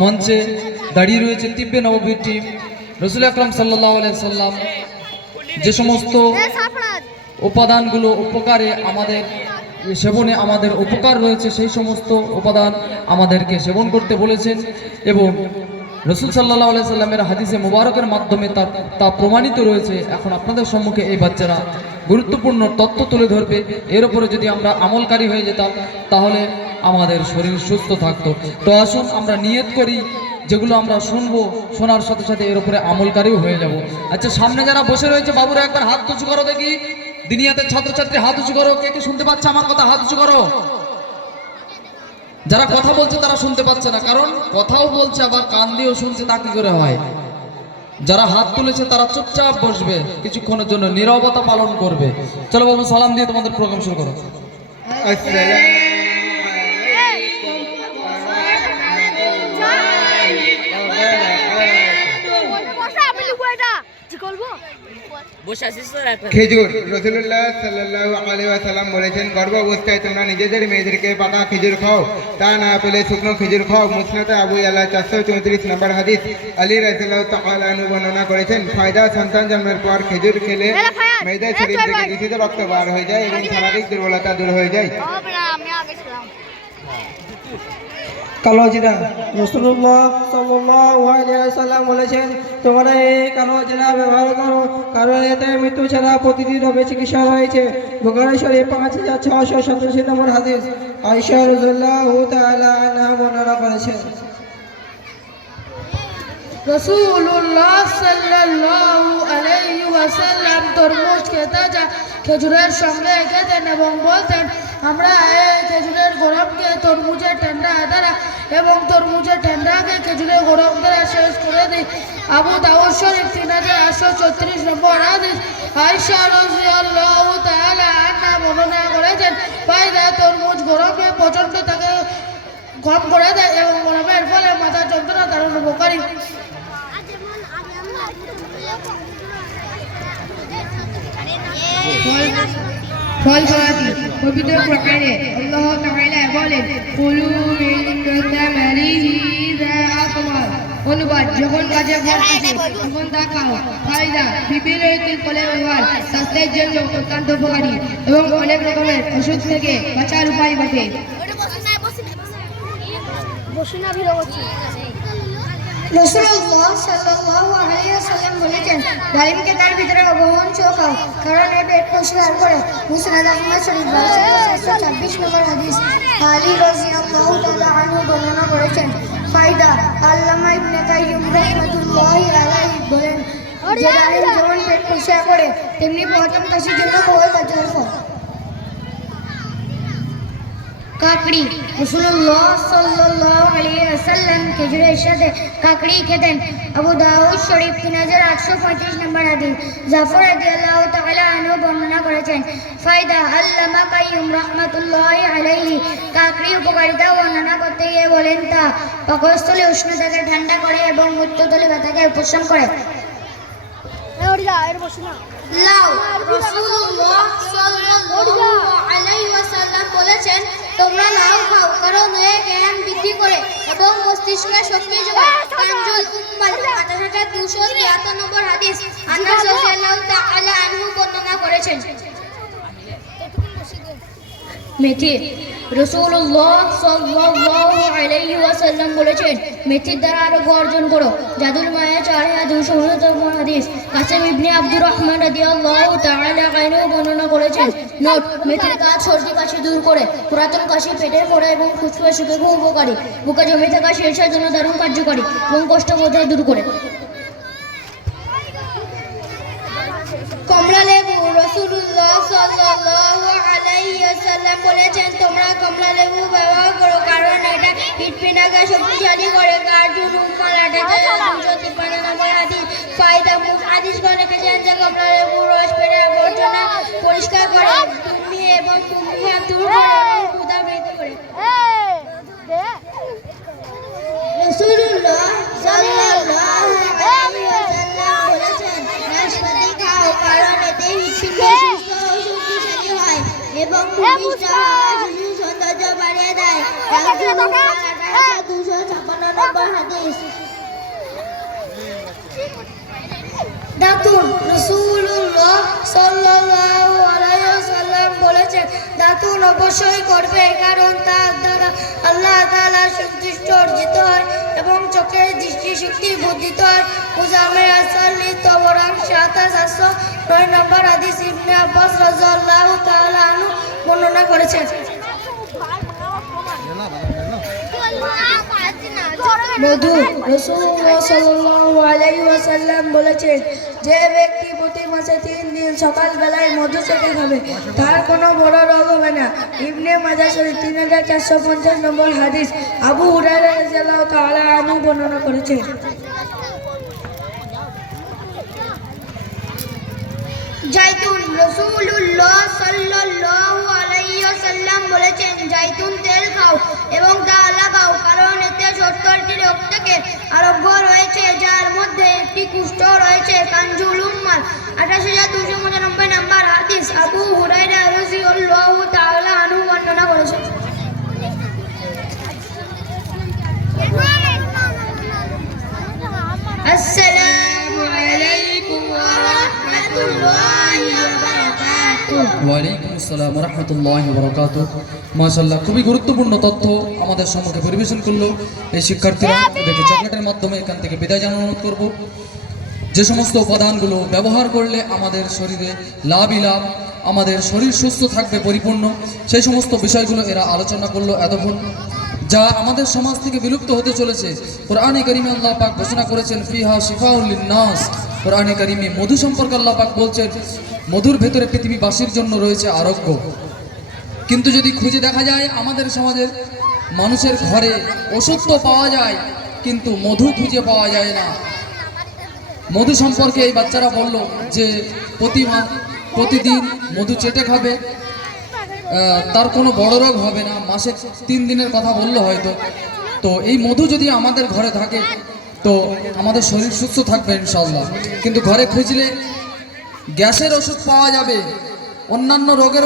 মঞ্চে দাঁড়িয়ে রয়েছে তিব্বে নববীর টিম। রাসূল আকরাম সাল্লাল্লাহু আলাইহি সাল্লাম যে সমস্ত উপাদানগুলো উপকারে আমাদের সেবনে আমাদের উপকার রয়েছে সেই সমস্ত উপাদান আমাদেরকে সেবন করতে বলেছেন এবং রাসূল সাল্লাল্লাহু আলাইহি সাল্লামের হাদিসে মুবারকের মাধ্যমে তা প্রমাণিত রয়েছে। এখন আপনাদের সম্মুখে এই বাচ্চারা গুরুত্বপূর্ণ তথ্য তুলে ধরবে। এর উপরে যদি আমরা আমলকারী হয়ে যেতাম তাহলে আমাদের শরীর সুস্থ থাকতো। তো আসুন আমরা নিয়ত করি, যেগুলো আমরা শুনবো শোনার সাথে সাথে এর উপরে আমলকারীও হয়ে যাব। আচ্ছা, সামনে যারা বসে রয়েছে বাবুরা একবার হাত উঁচু করো দেখি। দিনিয়াতের ছাত্রছাত্রী হাত উঁচু করো। কে কে শুনতে পাচ্ছে আমার কথা? হাত উঁচু করো। যারা কথা বলছে তারা শুনতে পাচ্ছে না, কারণ কথাও বলছে আবার কান দিয়েও শুনছে, তা কি করে হয়? যারা হাত তুলেছে তারা চুপচাপ বসবে, কিছুক্ষণের জন্য নীরবতা পালন করবে। চলো বাবু, সালাম দিয়ে তোমাদের প্রোগ্রাম শুরু করো। খেজুর রাসূলুল্লাহ সাল্লাল্লাহু আলাইহি ওয়াসাল্লাম বলেছেন, গর্ভ অবস্থায় তোমরা নিজেদের মেয়েদেরকে পাকা খেজুর খাও, তা না পেলে শুকনো খেজুর খাও। মুসনাদে আবু ইয়ালা 434 নম্বর হাদিস। আলী রাদিয়াল্লাহু তাআলা আনহু বর্ণনা করেছেন, ফায়দা সন্তান জন্মের পর খেজুর খেলে মেয়েদের শরীর থেকে দূষিত রক্ত বার হয়ে যায় এবং শারীরিক দুর্বলতা দূর হয়ে যায়। কালো জিরা রাসূলুল্লাহ সাল্লাল্লাহু আলাইহি ওয়াসাল্লাম বলেছেন, তোমরা এই কালো জিরা ব্যবহার করো, কারণ এতে মৃত্যু ছাড়া প্রতিদিন রোগের চিকিৎসা রয়েছে। বুখারী শরীফ 5687 নম্বর হাদিস। আয়েশা রাদিয়াল্লাহু তাআলা আনহা বর্ণনা করেছেন, রাসূলুল্লাহ সাল্লাল্লাহু আলাইহি ওয়াসাল্লাম তরমুজ খেজুরের সঙ্গে খেতেন এবং বলতেন, আমরা এই খেজুরের গরমকে তরমুজের ঠান্ডা দ্বারা এবং তরমুজের ঠান্ডাকে খেজুরের গরম দ্বারা শেষ করে দিই। আবু দাউদ শরীফ 3834 নম্বর হাদিস। আয়েশা রাদিয়াল্লাহু তাআলা আনহা বর্ণনা করেছেন, ফায়দা তরমুজ গরমে প্রচণ্ড তাকে কম করে দেয় এবং গরমের ফলে মাথা যন্ত্রণা দারুণ উপকারী। ফল ফলাদি পবিত্র প্রকারে আল্লাহ তাআলা বলেন, কুলু মিন সামারিহি ইযা আকমাল। অনুবাদ, যখন কাজে ফল আসে তখন তা খাও। ফায়দা, বিভিন্ন রকমের ফলের ব্যবহার স্বাস্থ্যের জন্য অত্যন্ত উপকারী এবং অনেক রকমের অসুখ থেকে বাঁচার উপায় বটে। রাসূলুল্লাহ সাল্লাল্লাহু আলাইহি ওয়াসাল্লাম বলেছেন, ডালিমকে তার ভিতরে অবহঞ্চ খাও, কারণ এর পেট পরিষ্কার করে। মুসনাদ আহমদ শরীফ 1226 নম্বর হাদিস। আলী রাদিয়াল্লাহু তাআলা আনহু বর্ণনা করেছেন, ফায়দা, আল্লামা ইবনে কাইয়্যিম রাহমাতুল্লাহি আলাইহি বলেন, যে ডালিম যেমন পেট পরিষ্কার করে তেমনি প্রথম কাশির জন্য খুবই কার্যকর ফল। কাকড়ি, রাসূলুল্লাহ সাল্লাল্লাহু আলাইহি ওয়াসাল্লাম খেজুরের সাথে কাকড়ি খেতেন। আবু দাউদ শরীফ 3835 নম্বর হাদিস। জাফর রাদিয়াল্লাহু তাআলা আনহু বর্ণনা করেছেন, ফায়দা, আল্লামা কাইয়্যিম রাহমাতুল্লাহি আলাইহি কাকড়ি উপকারিতা বর্ণনা করতে গিয়ে বলেন, তা পাকস্থলী উষ্ণতাকে ঠান্ডা করে এবং মূত্রথলি ব্যথাকে উপশম করে। লাউ, রাসূলুল্লাহ সাল্লাল্লাহু আলাইহি ওয়াসাল্লাম বলেছেন, তোমরা লাউ খাও, কারণ এর জ্ঞান বৃদ্ধি করে এবং মস্তিষ্কে শক্তি যোগায়। কানজুল উম্মাল 8273 নম্বর হাদিস। আনাস রাদিয়াল্লাহু তাআলা আনহু বর্ণনা করেছেন। মেথি, রাসূলুল্লাহ সাল্লাল্লাহু আলাইহি ওয়াসাল্লাম বলেছেন, মেথির দ্বারা আরোগ্য অর্জন করো। জাদুল মায়া 4219 নম্বর হাদিস। কাসেম ইবনে আব্দুর রহমান রাদিয়াল্লাহু তাআলা আনহু বর্ণনা করেছেন, নোট, মেথির কাজ সর্দি কাশি দূর করে, পুরাতন কাশি, পেটের ফোড়া এবং ফুসফুস রোগে খুব উপকারী, বুকে জমে থাকা সেলসার জন্য দারুণ কার্যকরী এবং কোষ্ঠবোধ দূর করে। কমলা লেবু, রাসূলুল্লাহ সাল্লাল্লাহু আলাইহি ওয়াসাল্লাম বলেছেন, তোমরা কমলা লেবু ব্যবহার করো, কারণ এটা হৃৎপিণ্ডকে শক্তিশালী করে। কার্জুন উম্মাল 8253 নম্বর হাদিস। ফায়দা, মুখ হাদিসগণে লিখেছেন যে কমলা লেবু রস পেটের আবর্জনা পরিষ্কার করে, বমি এবং বমি ভাব দূর করে এবং ক্ষুধা বৃদ্ধি করে। রাসূলুল্লাহ সাল্লাল্লাহু আলাইহি ওয়াসাল্লাম বলেছেন, নাশপাতি খাও, কারণ এতে হৃৎপিণ্ড সুস্থ ও শক্তিশালী হয় এবং ভূমিষ্ঠ হওয়া শিশুর সৌন্দর্য বাড়িয়ে দেয়। 256 নম্বর হাদিস। দাতুন রাসূলুল্লাহ সাল্লাল্লাহু আলাইহি ওয়াসাল্লাম বলেছেন, দাতুন অবশ্যই করবে, কারণ তার দ্বারা আল্লাহ তাআলা সন্তুষ্ট অর্জিত হয় এবং চোখের দৃষ্টিশক্তি বর্ধিত হয়। মুজাম্মিল আসালি তবরান 7709 নম্বর হাদিস। ইবনে আব্বাস রাদিয়াল্লাহু তাআলা আনহু বর্ণনা করেছেন। মধু রাসূলুল্লাহ সাল্লাল্লাহু আলাইহি ওয়াসাল্লাম বলেছেন, যে ব্যক্তি প্রতি মাসে 3 দিন সকাল বেলায় মধু চেটে খাবে তার কোনো বড় রোগ হবে না। ইবনে মাজাহ শরীফ 3450 নম্বর হাদিস। আবু হুরায়রা রাদিয়াল্লাহু তাআলা আনহু বর্ণনা করেছেন। জাইতুন রাসূলুল্লাহ সাল্লাল্লাহু আলাইহি ওয়াসাল্লাম বলেছেন, জাইতুন তেল খাও এবং তা লাগাও, কারণ এতে 70টি রোগ থেকে আরোগ্য রয়েছে, যার মধ্যে একটি কুষ্ঠ রয়েছে। কানজুল উম্মাল 28295 নম্বর হাদিস। আবু হুরায়রা রাদিয়াল্লাহু তাআলা আনহু বর্ণনা করেছেন। আসসালামু আলাইকুম ওয়া রাহমাতুল্লাহি ওয়া বারাকাতুহু। ওয়ালাইকুম আসসালাম ওয়া রাহমাতুল্লাহি ওয়া বারাকাতুহু। মাশাআল্লাহ, খুবই গুরুত্বপূর্ণ তথ্য আমাদের সম্মুখে পরিবেশন করলো এই শিক্ষার্থীরা। এদেরকে চকলেটের মাধ্যমে এখান থেকে বিদায় জানানোর অনুরোধ করব। যে সমস্ত উপাদানগুলো ব্যবহার করলে আমাদের শরীরে লাভই লাভ, আমাদের শরীর সুস্থ থাকবে পরিপূর্ণ, সেই সমস্ত বিষয়গুলো এরা আলোচনা করলো এতক্ষণ, যা আমাদের সমাজ থেকে বিলুপ্ত হতে চলেছে। কোরআনে কারিমে আল্লাহ পাক ঘোষণা করেছেন, ফিহা শিফাউল লিন্নাস। কোরআনে কারিমে মধু সম্পর্কে আল্লাহ পাক বলছেন, মধুর ভেতরে পৃথিবীবাসীর জন্য রয়েছে আরোগ্য। কিন্তু যদি খুঁজে দেখা যায় আমাদের সমাজের মানুষের ঘরে ওষুধ তো পাওয়া যায়, কিন্তু মধু খুঁজে পাওয়া যায় না। মধু সম্পর্কে এই বাচ্চারা বলল যে প্রতিদিন মধু চেটে খাবে, তার কোনো বড় রোগ হবে না, মাসে 3 দিনের কথা বললো হয়তো। তো এই মধু যদি আমাদের ঘরে থাকে তো আমাদের শরীর সুস্থ থাকবে ইনশাআল্লাহ। কিন্তু ঘরে খুঁজলে গ্যাসের ওষুধ পাওয়া যাবে, অন্যান্য রোগের